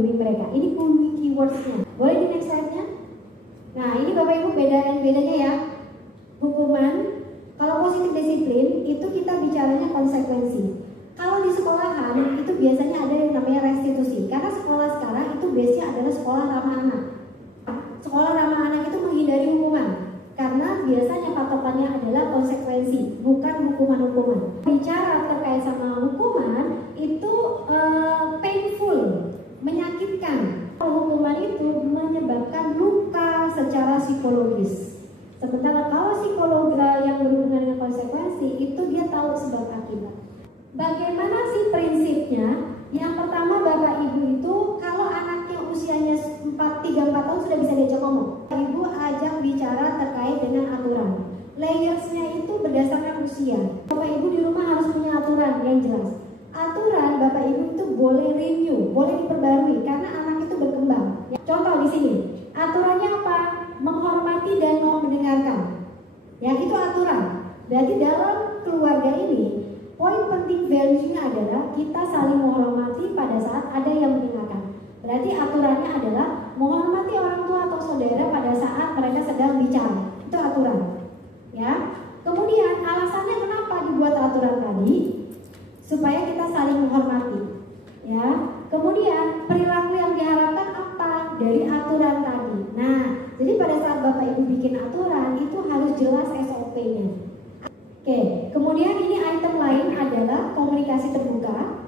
membimbing mereka. Ini keywordsnya. Boleh di next slide-nya? Nah, ini Bapak Ibu bedanya ya. Hukuman, kalau positif disiplin itu kita bicaranya konsekuensi. Kalau di sekolahan itu biasanya ada yang namanya restitusi. Karena sekolah sekarang itu base-nya adalah sekolah ramah anak. Sekolah ramah anak itu menghindari hukuman. Karena biasanya patokannya adalah konsekuensi, bukan hukuman-hukuman. Bicara terkait sama hukuman itu painful, menyakitkan. Hukuman itu menyebabkan luka secara psikologis. Sementara kalau psikologi yang berhubungan dengan konsekuensi itu dia tahu sebab akibat. Bagaimana sih prinsipnya? Yang pertama Bapak Ibu itu kalau anaknya usianya 3-4 tahun sudah bisa diajak ngomong. Ibu ajak bicara terkait dengan aturan. Layersnya itu berdasarkan usia. Bapak Ibu di rumah harus punya aturan yang jelas. Aturan Bapak Ibu itu boleh renew, boleh diperbarui karena anak itu berkembang. Contoh di sini, aturannya apa? Menghormati dan mau mendengarkan. Ya, itu aturan. Berarti dalam keluarga ini poin penting value-nya adalah kita saling menghormati pada saat ada yang mendengarkan. Berarti aturannya adalah menghormati orang tua atau saudara pada saat mereka sedang bicara. Itu aturan. Ya. Kemudian alasannya kenapa dibuat aturan tadi? Supaya kita saling menghormati. Ya. Kemudian perilaku yang diharapkan apa dari aturan tadi? Nah, jadi pada saat Bapak Ibu bikin aturan itu harus jelas SOP-nya. Oke, kemudian ini item lain adalah komunikasi terbuka,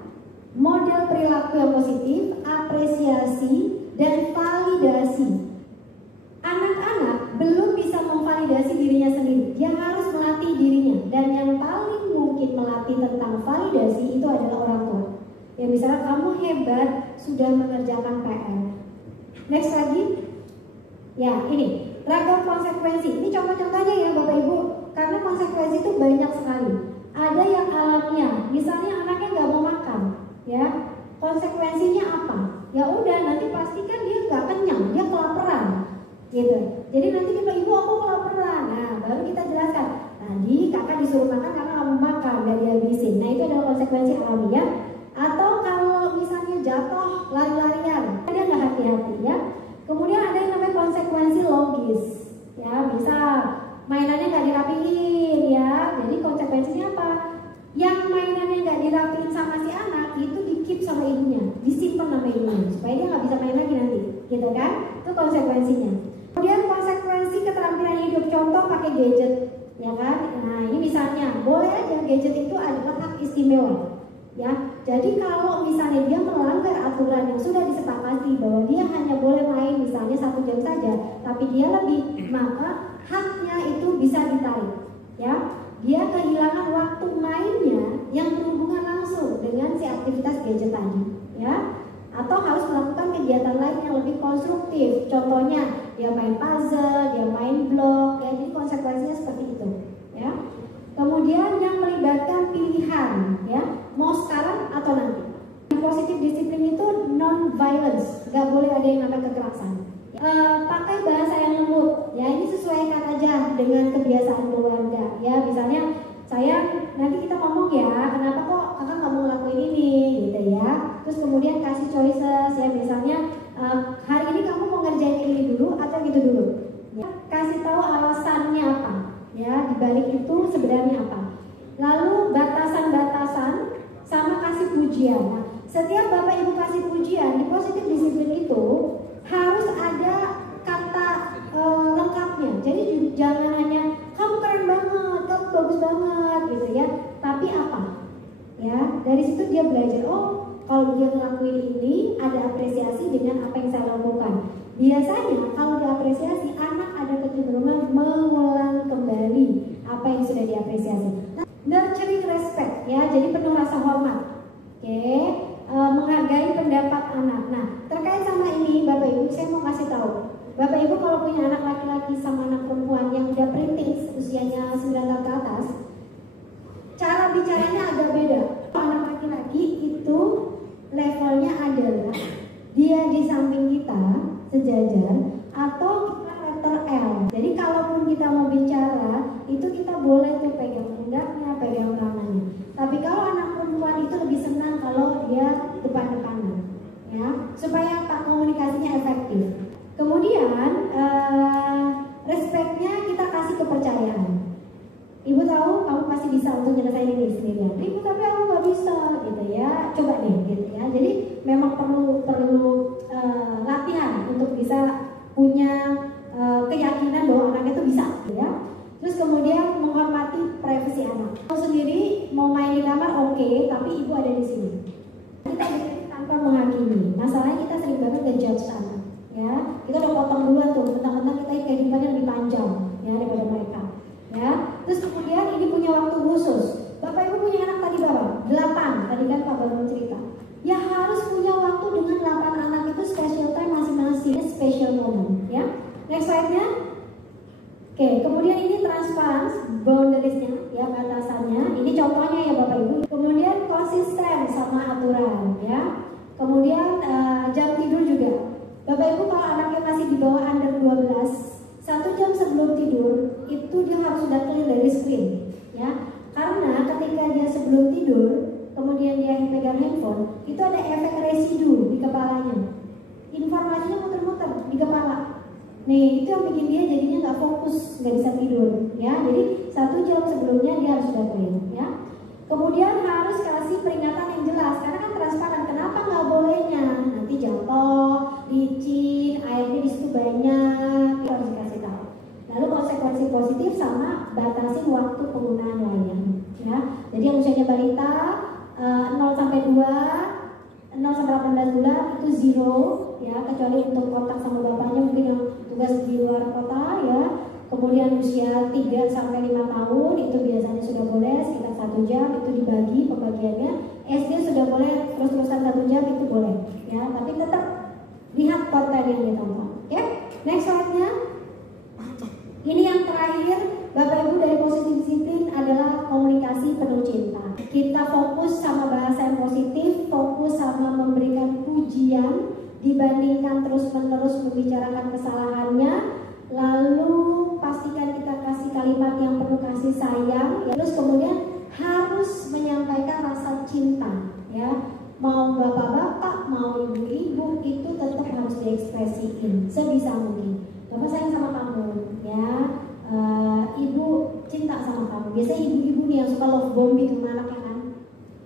model perilaku yang positif, apresiasi, dan validasi. Anak-anak belum bisa memvalidasi dirinya sendiri, dia harus melatih dirinya. Dan yang paling mungkin melatih tentang validasi itu adalah orang tua. Ya misalnya kamu hebat, sudah mengerjakan PR. Next lagi. Ya ini, ragam konsekuensi. Ini contoh-contohnya ya Bapak Ibu. Karena konsekuensi itu banyak sekali. Ada yang alamiah, misalnya anaknya nggak mau makan, ya konsekuensinya apa? Ya udah nanti pastikan dia nggak kenyang, dia kelaparan, gitu. Jadi nanti kita ibu aku kelaparan, nah baru kita jelaskan. Tadi kakak disuruh makan karena kamu makan nggak dihabisin. Nah itu adalah konsekuensi alamiah. Atau kalau misalnya jatuh lari-larian, dia nggak hati-hati ya. Kemudian ada yang namanya konsekuensi logis, ya bisa mainannya nggak dirapiin ya, jadi konsekuensinya apa? Yang mainannya nggak dirapiin sama si anak itu di-keep sama ibunya, disimpan sama ibunya supaya dia nggak bisa main lagi nanti, gitu kan? Itu konsekuensinya. Kemudian konsekuensi keterampilan hidup, contoh pakai gadget, ya kan? Nah ini misalnya boleh aja gadget itu adalah hak istimewa, ya. Jadi kalau misalnya dia melanggar aturan yang sudah disepakati bahwa dia hanya boleh main misalnya 1 jam saja, tapi dia lebih, maka haknya itu bisa ditarik, ya. Dia kehilangan waktu mainnya yang berhubungan langsung dengan si aktivitas gadget tadi, ya. Atau harus melakukan kegiatan lain yang lebih konstruktif. Contohnya dia main puzzle, dia main blog, ya. Jadi konsekuensinya seperti itu, ya. Kemudian yang melibatkan pilihan, ya, mau sekarang atau nanti. Positif disiplin itu non-violence, nggak boleh ada yang namanya kekerasan. Pakai bahasa yang lembut, ya ini sesuaikan aja dengan kebiasaan keluarga, ya misalnya saya nanti kita ngomong ya, kenapa kok kakak nggak mau ngelakuin ini, gitu ya. Terus kemudian kasih choices, ya misalnya hari ini kamu mau ngerjain ini dulu atau gitu dulu, ya. Kasih tahu alasannya apa. Ya, dibalik itu sebenarnya apa? Lalu batasan-batasan sama kasih pujian. Nah, setiap Bapak Ibu kasih pujian di positif disiplin itu harus ada kata lengkapnya. Jadi jangan hanya kamu keren banget, kamu bagus banget gitu ya. Tapi apa? Ya, dari situ dia belajar, oh kalau dia ngelakuin ini ada apresiasi dengan apa yang saya lakukan. Biasanya kalau diapresiasi anak ada kecenderungan mengulang kembali apa yang sudah diapresiasi. Nah, nurturing respect ya, jadi penuh rasa hormat. Oke, menghargai pendapat anak. Nah, terkait sama ini Bapak Ibu saya mau kasih tahu. Bapak Ibu kalau punya anak laki-laki sama anak perempuan yang udah perintis usianya 9 tahun ke atas, cara bicaranya agak beda. Anak laki-laki itu levelnya adalah dia di samping kita sejajar atau kita letter L. Jadi kalaupun kita mau bicara itu kita boleh tuh pegang pundaknya, pegang tangannya. Tapi kalau anak perempuan itu lebih senang kalau dia depan-depanan, ya supaya komunikasinya efektif. Kemudian respectnya kita kasih kepercayaan. Ibu tahu kamu pasti bisa untuk nyelesain ini sendirian. Ibu tapi aku nggak bisa gitu ya. Coba deh gitu ya. Jadi memang perlu latihan untuk bisa punya keyakinan bahwa anaknya itu bisa ya. Terus kemudian menghormati privasi anak. Kamu sendiri mau main di kamar oke, tapi ibu ada di sini. Kita tanpa menghakimi. Masalahnya kita sering banget ngejudge anak ya. Kita udah potong duluan tuh, mentang-mentang kita kehidupannya lebih panjang ya daripada mereka. Ya, terus kemudian ini punya waktu khusus. Bapak Ibu punya anak tadi berapa? 8. Tadi kan Pak Baru cerita. Ya harus punya waktu dengan 8 anak itu special time masing-masing, special moment. Ya, next slide-nya. Oke, kemudian ini transparan boundariesnya, ya batasannya. Ini contohnya ya Bapak Ibu. Kemudian konsisten sama aturan, ya. Kemudian jam tidur juga. Bapak Ibu kalau anaknya masih di bawah under 12. 1 jam sebelum tidur itu dia harus sudah clear dari screen ya, karena ketika dia sebelum tidur kemudian dia pegang handphone itu ada efek residu di kepalanya, informasinya muter-muter di kepala. Nih itu yang bikin dia jadinya nggak fokus, nggak bisa tidur ya. Jadi 1 jam sebelumnya dia harus sudah clear ya. Kemudian harus kasih peringatan yang jelas karena kan transparan. Kenapa nggak bolehnya? Nanti jatuh, licin, airnya di situ banyak, harus dikasih tahu. Lalu konsekuensi positif sama batasin waktu penggunaan layar ya. Jadi yang usianya balita 0 sampai 2, 0 sampai 18 bulan itu zero ya, kecuali untuk kontak sama bapaknya mungkin yang tugas di luar kota ya. Kemudian usia 3 sampai 5 tahun itu biasanya sudah boleh sekitar 1 jam itu dibagi pembagiannya. SD sudah boleh terus-terusan 1 jam itu boleh ya, tapi tetap lihat konten yang ditonton. Oke, next slide-nya. Ini yang terakhir, Bapak Ibu dari positif disiplin adalah komunikasi penuh cinta. Kita fokus sama bahasa yang positif, fokus sama memberikan pujian dibandingkan terus-menerus membicarakan kesalahannya. Lalu pastikan kita kasih kalimat yang penuh kasih sayang ya. Terus kemudian harus menyampaikan rasa cinta ya. Mau bapak-bapak, mau ibu-ibu itu tetap harus diekspresiin sebisa mungkin. Bapak sayang sama kamu ya, ibu cinta sama kamu. Biasanya ibu-ibu nih yang suka love bombing sama anaknya kan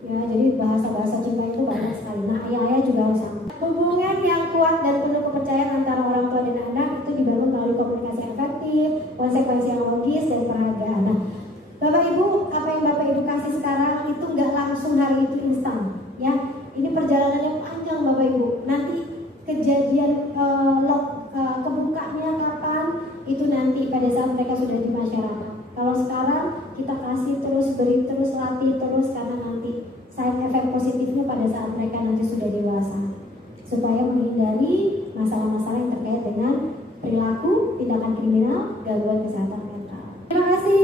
ya, jadi bahasa-bahasa cinta itu banyak sekali. Nah ayah-ayah juga harus sama. Hubungan yang kuat dan penuh kepercayaan antara orang tua dan anak itu dibangun melalui komunikasi efektif, konsekuensi yang logis, dan penghargaan. Nah, Bapak Ibu, apa yang Bapak Ibu kasih sekarang itu nggak langsung hari itu instan, ya. Ini perjalanan yang panjang Bapak Ibu. Nanti kejadian kebukanya kapan itu nanti pada saat mereka sudah di masyarakat. Kalau sekarang kita kasih terus, beri terus, latih terus karena nanti side effect positifnya pada saat mereka nanti sudah dewasa, supaya menghindari masalah-masalah yang terkait dengan perilaku, tindakan kriminal, gangguan kesehatan mental. Terima kasih